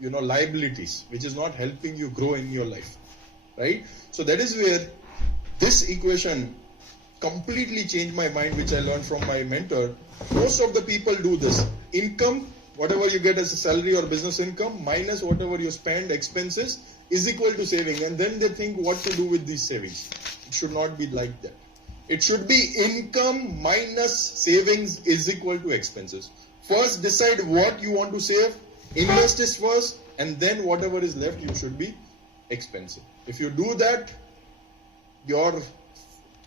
your liabilities, which is not helping you grow in your life, right? So that is where this equation completely changed my mind, which I learned from my mentor. Most of the people do this: income, whatever you get as a salary or business income, minus whatever you spend, expenses, is equal to saving. And then they think what to do with these savings. It should not be like that. It should be income minus savings is equal to expenses. First decide what you want to save, invest this first, and then whatever is left you should be expensive. If you do that, your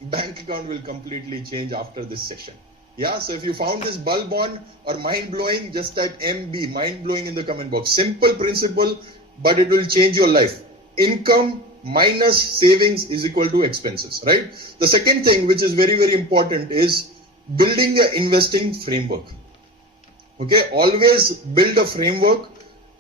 bank account will completely change after this session. Yeah, so if you found this bulb on or mind-blowing, just type MB, mind-blowing, in the comment box. Simple principle, but it will change your life. Income minus savings is equal to expenses, right? The second thing, which is very, very important, is building an investing framework. Okay, always build a framework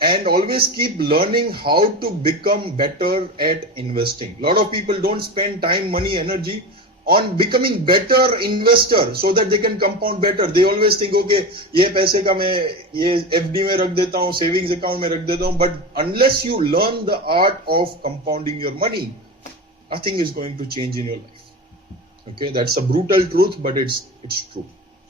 and always keep learning how to become better at investing. A lot of people don't spend time, money, energy on becoming better investor so that they can compound better. They always think, okay, ये पैसे का मैं ये FD में रख देता हूँ, savings account में रख देता हूँ. But unless you learn the art of compounding your money, nothing is going to change in your life. Okay, that's a brutal truth, but it's true.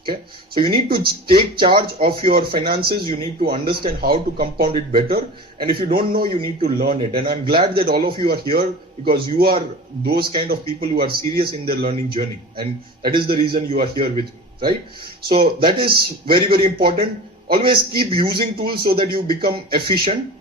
Okay, so you need to take charge of your finances. You need to understand how to compound it better. And if you don't know, you need to learn it. And I'm glad that all of you are here because you are those kind of people who are serious in their learning journey. And that is the reason you are here with me, right? So that is very, very important. Always keep using tools so that you become efficient,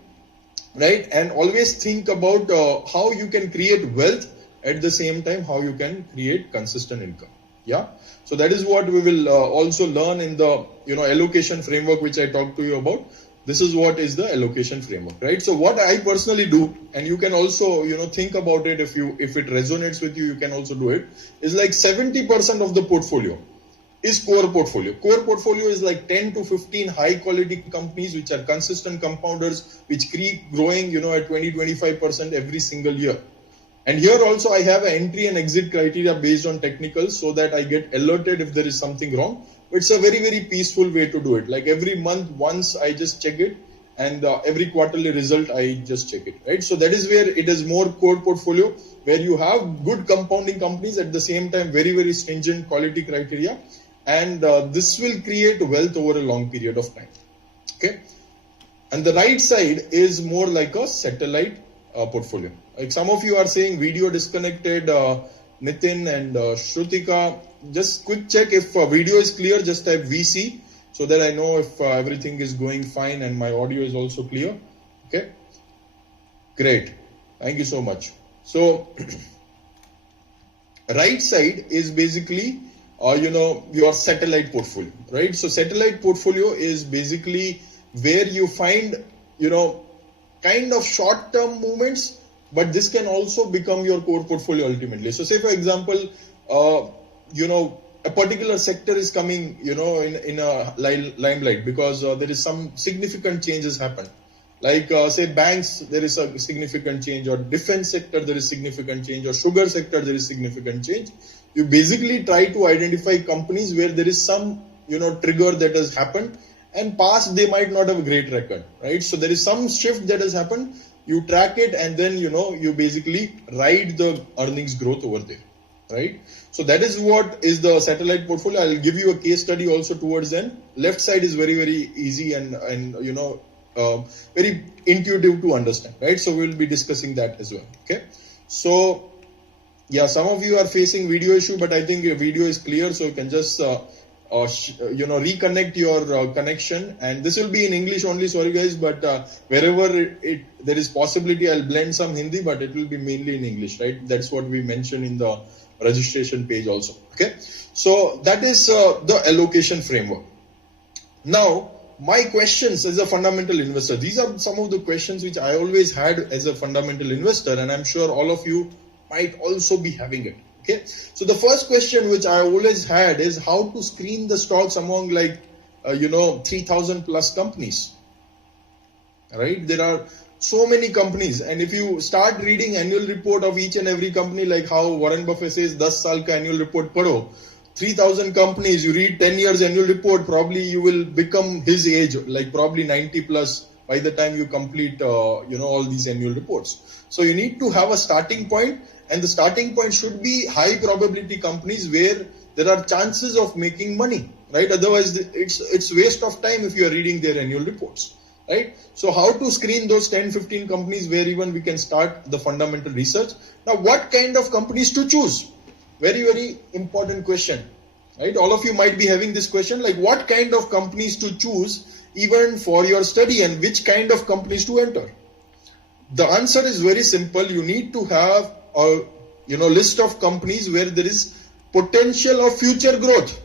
right? And always think about how you can create wealth at the same time, how you can create consistent income. Yeah, so that is what we will also learn in the allocation framework, which I talked to you about. This is what is the allocation framework, right? So what I personally do, and you can also think about it, if it resonates with you, you can also do it, is like 70% of the portfolio is core portfolio. Core portfolio is like 10 to 15 high quality companies which are consistent compounders, which keep growing at 20-25% every single year. And here also I have an entry and exit criteria based on technicals so that I get alerted if there is something wrong. It's a very, very peaceful way to do it. Like every month once I just check it, and every quarterly result I just check it, right? So that is where it is more core portfolio, where you have good compounding companies at the same time, very, very stringent quality criteria. And this will create wealth over a long period of time. Okay. And the right side is more like a satellite portfolio. Like some of you are saying video disconnected, Nitin and Shrutika. Just quick check if video is clear, just type VC so that I know if everything is going fine and my audio is also clear. Okay, great. Thank you so much. So right side is basically your satellite portfolio, right? So satellite portfolio is basically where you find kind of short-term movements, but this can also become your core portfolio ultimately. So say for example, a particular sector is coming, in a limelight because there is some significant changes happen. Like say banks, there is a significant change, or defense sector, there is significant change, or sugar sector, there is significant change. You basically try to identify companies where there is some, trigger that has happened, and past they might not have a great record, right? So there is some shift that has happened. You track it, and then you basically ride the earnings growth over there, right? So that is what is the satellite portfolio. I'll give you a case study also towards end. Left side is very, very easy and very intuitive to understand, right? So we'll be discussing that as well. Okay. So yeah, some of you are facing video issue, but I think your video is clear, so you can just reconnect your connection, and this will be in English only. Sorry guys, but wherever there is possibility, I'll blend some Hindi, but it will be mainly in English, right? That's what we mentioned in the registration page also. Okay, so that is the allocation framework. Now my questions as a fundamental investor, these are some of the questions which I always had as a fundamental investor, and I'm sure all of you might also be having it. Okay, so the first question which I always had is how to screen the stocks among 3,000 plus companies, right? There are so many companies, and if you start reading annual report of each and every company, like how Warren Buffett says 10 saal ka annual report padho, 3,000 companies, you read 10 years annual report, probably you will become his age, like probably 90 plus by the time you complete, all these annual reports. So you need to have a starting point, and the starting point should be high probability companies where there are chances of making money, right? Otherwise, it's waste of time if you are reading their annual reports, right? So how to screen those 10, 15 companies where even we can start the fundamental research. Now, what kind of companies to choose? Very, very important question, right? All of you might be having this question, like what kind of companies to choose even for your study and which kind of companies to enter. The answer is very simple. You need to have a list of companies where there is potential of future growth,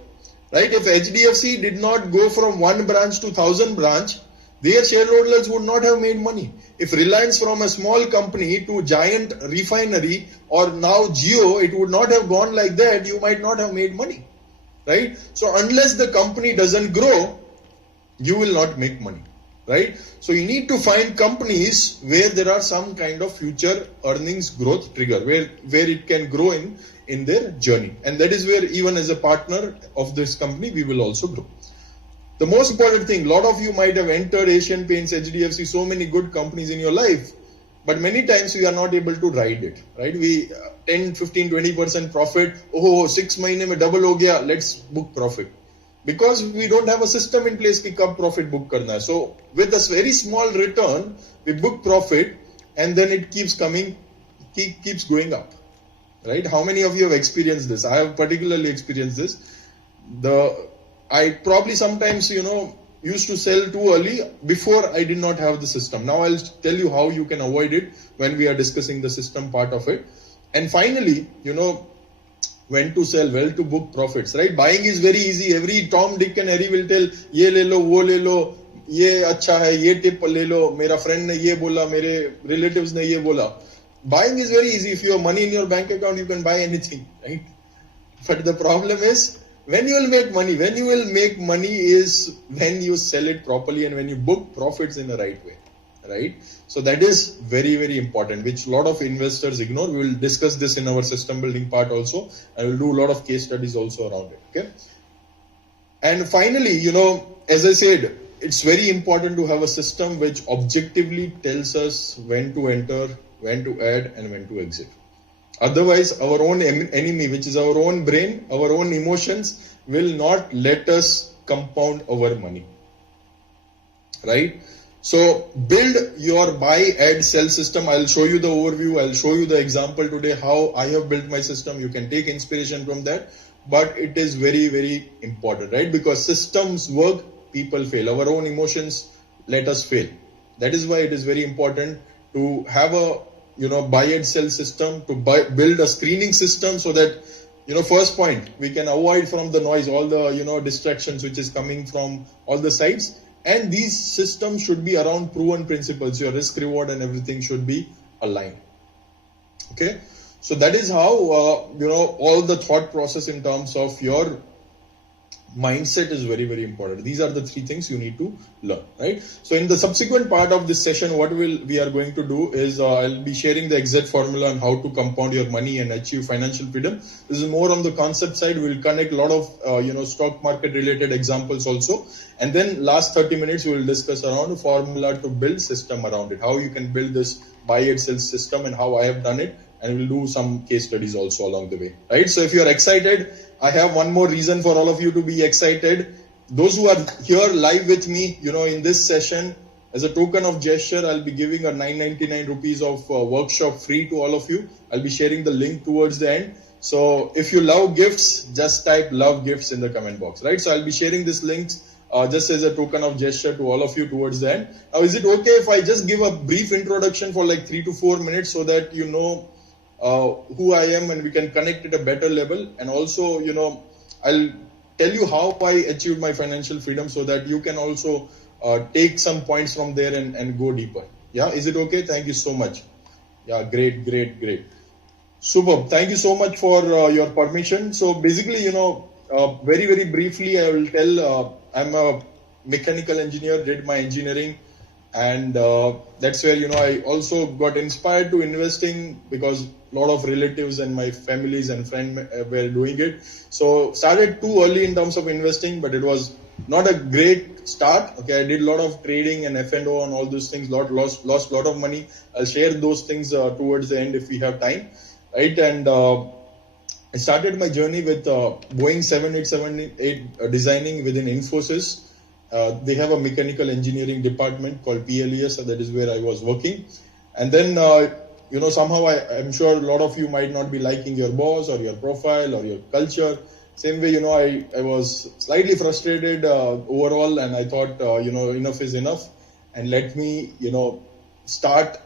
right? If HDFC did not go from 1 branch to 1,000 branch, their shareholders would not have made money. If Reliance from a small company to giant refinery or now Jio, it would not have gone like that, you might not have made money, right? So unless the company doesn't grow, you will not make money, right? So you need to find companies where there are some kind of future earnings growth trigger, where it can grow in their journey. And that is where even as a partner of this company, we will also grow. The most important thing, a lot of you might have entered Asian Paints, HDFC, so many good companies in your life, but many times we are not able to ride it, right? We 10, 15, 20% profit, 6 months mein double ho gaya, let's book profit. Because we don't have a system in place ki kab profit book karna hai. So with a very small return, we book profit and then it keeps coming, keeps going up, right? How many of you have experienced this? I have particularly experienced this. I probably sometimes, used to sell too early before I did not have the system. Now I'll tell you how you can avoid it when we are discussing the system part of it. And finally, when to sell, well to book profits, right? Buying is very easy. Every Tom, Dick and Harry will tell, ye le lo, wo le lo, ye acha hai, ye tip le lo, mera friend ne ye bola, mere relatives ne ye bola. Buying is very easy. If you have money in your bank account, you can buy anything, right? But the problem is, when you will make money, is when you sell it properly and when you book profits in the right way, right? So that is very, very important, which a lot of investors ignore. We will discuss this in our system building part also, and we'll do a lot of case studies also around it, okay? And finally, as I said, it's very important to have a system which objectively tells us when to enter, when to add, and when to exit. Otherwise, our own enemy, which is our own brain, our own emotions, will not let us compound our money, right? So build your buy, add, sell system. I'll show you the overview. I'll show you the example today, how I have built my system. You can take inspiration from that, but it is very, very important, right? Because systems work, people fail. Our own emotions let us fail. That is why it is very important to have a buy and sell system, to build a screening system so that, first point, we can avoid from the noise, all the, distractions which is coming from all the sides. And these systems should be around proven principles. Your risk, reward and everything should be aligned. Okay. So that is how, all the thought process in terms of your mindset is very, very important. These are the 3 things you need to learn, right? So in the subsequent part of this session, what we are going to do is I'll be sharing the exact formula on how to compound your money and achieve financial freedom. This is more on the concept side. We'll connect a lot of stock market related examples also, and then last 30 minutes we will discuss around a formula to build system around it, how you can build this buy and sell system and how I have done it, and we'll do some case studies also along the way, right? So if you are excited, I have one more reason for all of you to be excited. Those who are here live with me, in this session, as a token of gesture, I'll be giving a 999 rupees of workshop free to all of you. I'll be sharing the link towards the end. So if you love gifts, just type love gifts in the comment box, right? So I'll be sharing this link just as a token of gesture to all of you towards the end. Now, is it okay if I just give a brief introduction for like 3 to 4 minutes so that you know who I am and we can connect at a better level? And also, I'll tell you how I achieved my financial freedom so that you can also take some points from there and go deeper. Yeah, is it okay? Thank you so much. Yeah, great. Superb. Thank you so much for your permission. So basically, very, very briefly, I will tell, I'm a mechanical engineer, did my engineering, and that's where, I also got inspired to investing because a lot of relatives and my families and friends were doing it. So started too early in terms of investing, but it was not a great start. Okay, I did a lot of trading and F&O and all those things. Lost a lot of money. I'll share those things towards the end if we have time, right? And I started my journey with Boeing 7878 designing within Infosys. They have a mechanical engineering department called PLES, so that is where I was working. And then, somehow I'm sure a lot of you might not be liking your boss or your profile or your culture. Same way, I was slightly frustrated overall, and I thought, enough is enough, and let me, start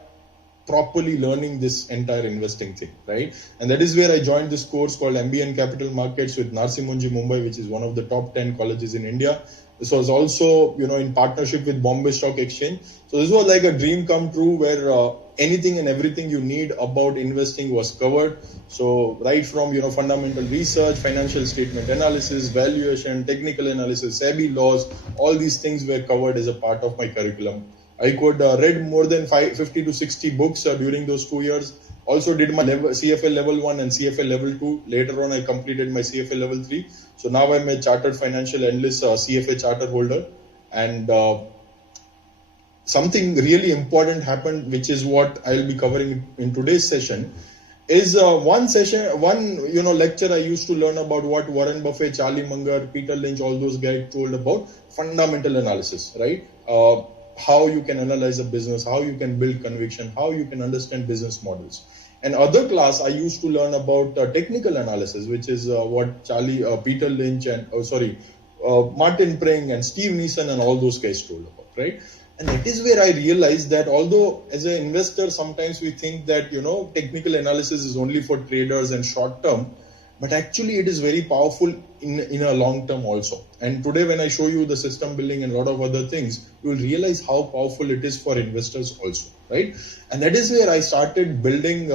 properly learning this entire investing thing, right? And that is where I joined this course called MBA in Capital Markets with Narsi Monjee Mumbai, which is one of the top 10 colleges in India. This was also, in partnership with Bombay Stock Exchange. So this was like a dream come true where anything and everything you need about investing was covered. So right from, fundamental research, financial statement analysis, valuation, technical analysis, SEBI laws, all these things were covered as a part of my curriculum. I could read more than 50 to 60 books during those 2 years. Also did my CFA level 1 and CFA level 2. Later on, I completed my CFA level 3. So now I'm a chartered financial analyst, CFA charter holder. And something really important happened, which is what I'll be covering in today's session. Is one lecture I used to learn about what Warren Buffett, Charlie Munger, Peter Lynch, all those guys told about fundamental analysis, right? How you can analyze a business, how you can build conviction, how you can understand business models. And other class, I used to learn about technical analysis, which is what Peter Lynch and Martin Pring and Steve Neeson and all those guys told about, right? And that is where I realized that although as an investor, sometimes we think that, technical analysis is only for traders and short term, but actually it is very powerful in a long term also. And today when I show you the system building and a lot of other things, you will realize how powerful it is for investors also, right? And that is where I started building,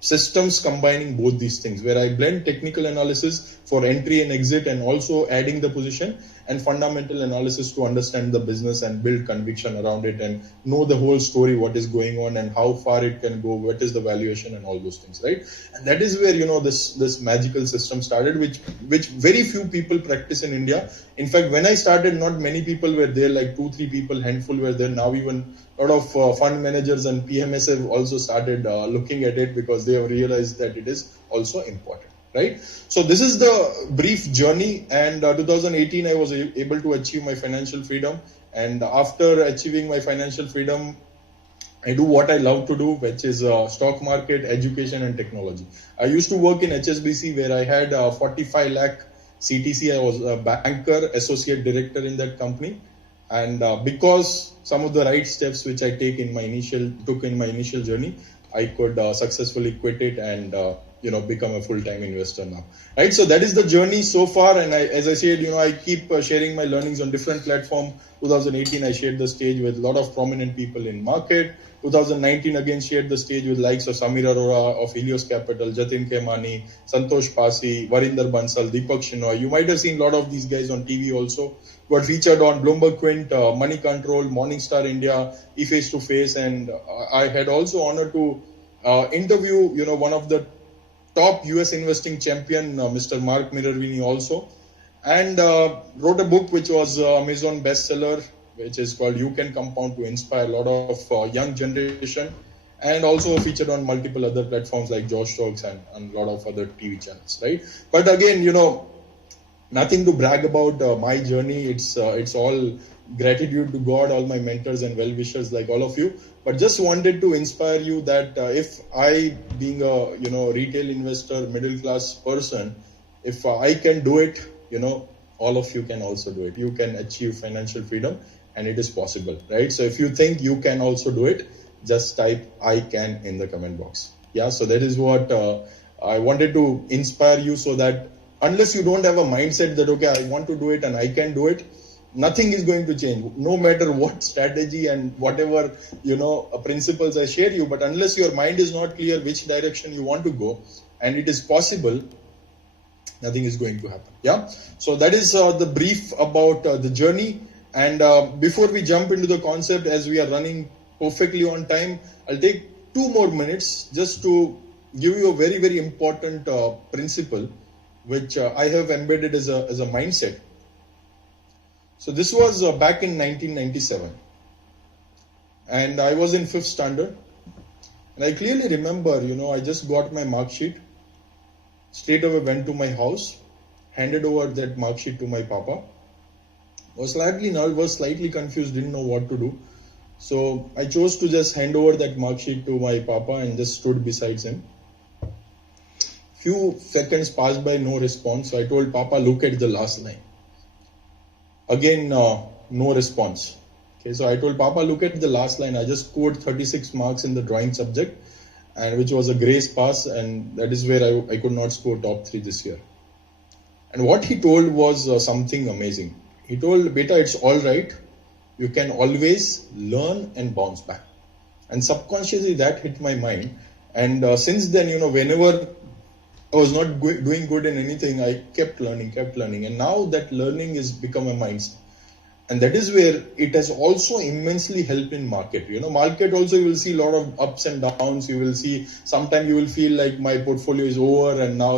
systems combining both these things, where I blend technical analysis for entry and exit and also adding the position, and fundamental analysis to understand the business and build conviction around it and know the whole story, what is going on and how far it can go, what is the valuation and all those things, right? And that is where, this magical system started, which very few people practice in India. In fact, when I started, not many people were there, like 2-3 people, handful were there. Now even a lot of fund managers and PMS have also started looking at it because they have realized that it is also important. Right? So this is the brief journey, and 2018 I was able to achieve my financial freedom, and after achieving my financial freedom, I do what I love to do, which is stock market, education and technology. I used to work in HSBC where I had 45 lakh CTC. I was a banker, associate director in that company, and because some of the right steps which I took in my initial journey, I could successfully quit it and become a full-time investor now, right? So that is the journey so far, and as I said, I keep sharing my learnings on different platforms. 2018 I shared the stage with a lot of prominent people in market. 2019 again shared the stage with likes of Samir Arora of Helios Capital, Jatin Khemani, Santosh Pasi, Varinder Bansal, Deepak Shinoy. You might have seen a lot of these guys on TV also. Got featured on Bloomberg Quint, Money Control, Morningstar India, eFace to Face, and I had also honor to interview one of the top US investing champion, Mr. Mark Minervini also, and wrote a book which was Amazon bestseller, which is called You Can Compound, to inspire a lot of young generation, and also featured on multiple other platforms like Josh Talks and a lot of other TV channels, right? But again, nothing to brag about my journey. It's all gratitude to God, all my mentors and well-wishers like all of you. But just wanted to inspire you that if I, being a retail investor, middle-class person, if I can do it, all of you can also do it. You can achieve financial freedom, and it is possible, right? So if you think you can also do it, just type "I can" in the comment box. Yeah, so that is what I wanted to inspire you, so that unless you don't have a mindset that, okay, I want to do it and I can do it, nothing is going to change, no matter what strategy and whatever, principles I share you. But unless your mind is not clear which direction you want to go, and it is possible, nothing is going to happen. Yeah. So that is the brief about the journey. And before we jump into the concept, as we are running perfectly on time, I'll take 2 more minutes just to give you a very, very important principle, which I have embedded as a mindset. So this was back in 1997, and I was in 5th standard. And I clearly remember, I just got my mark sheet, straight away went to my house, handed over that mark sheet to my papa. Was slightly nervous, slightly confused, didn't know what to do. So I chose to just hand over that mark sheet to my papa and just stood beside him. Few seconds passed by, no response. So I told Papa, look at the last line. Again, no response. Okay, so I told Papa, look at the last line. I just scored 36 marks in the drawing subject, and which was a grace pass, and that is where I could not score top 3 this year. And what he told was something amazing. He told, beta, it's all right. You can always learn and bounce back. And subconsciously that hit my mind. And since then, whenever I was not doing good in anything, I kept learning. And now that learning has become a mindset. And that is where it has also immensely helped in market. Market also you will see a lot of ups and downs. You will see, sometimes you will feel like my portfolio is over and now